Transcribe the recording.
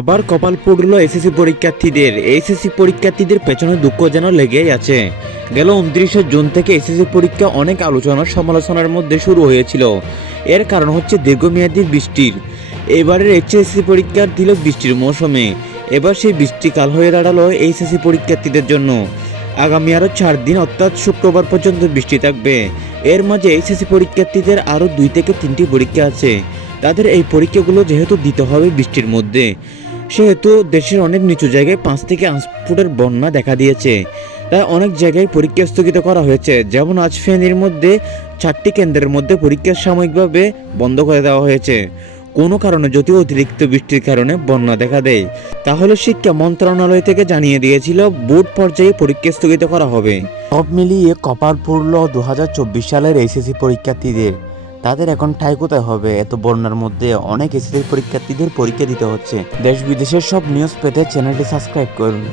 আবার কপাল পড়ল এসএসসি পরীক্ষার্থীদের। এসএসসি পরীক্ষার্থীদের পেছনে দুঃখ যেন লেগেই আছে। গেল 29শে জুন থেকে এসএসসি পরীক্ষা অনেক আলোচনা সমালোচনার মধ্যে শুরু হয়েছিল। এর কারণ হচ্ছে দীর্ঘমেয়াদী বৃষ্টির। এবারের এইচএসসি পরীক্ষা দিল বৃষ্টির মৌসুমে। এবার সেই বৃষ্টিকাল হয়ে দাঁড়ালো এইচএসসি পরীক্ষার্থীদের জন্য। আগামী আরও 4 দিন অর্থাৎ শুক্রবার পর্যন্ত বৃষ্টি থাকবে। এর মাঝে এইচএসসি পরীক্ষার্থীদের আরও 2 থেকে 3টি পরীক্ষা আছে। তাদের এই পরীক্ষাগুলো যেহেতু দিতে হবে বৃষ্টির মধ্যে, সেহেতু দেশের অনেক নিচু জায়গায় 5 থেকে 8 ফুটের বন্যা দেখা দিয়েছে। তাই অনেক জায়গায় পরীক্ষা স্থগিত করা হয়েছে। যেমন আজ ফেনীর মধ্যে 4টি কেন্দ্রের মধ্যে পরীক্ষা সাময়িকভাবে বন্ধ করে দেওয়া হয়েছে। কোনো কারণে যদি অতিরিক্ত বৃষ্টির কারণে বন্যা দেখা দেয়, তাহলে শিক্ষা মন্ত্রণালয় থেকে জানিয়ে দিয়েছিল বোর্ড পর্যায়ে পরীক্ষা স্থগিত করা হবে। সব মিলিয়ে কপাল পড়ল 2024 সালের এইচএসসি পরীক্ষার্থীদের। তাদের এখন ঠাঁই কোথায় হবে? এত বন্যার মধ্যে অনেক এসএসসি পরীক্ষার্থীদের পরীক্ষা দিতে হচ্ছে। দেশ বিদেশের সব নিউজ পেতে চ্যানেলটি সাবস্ক্রাইব করুন।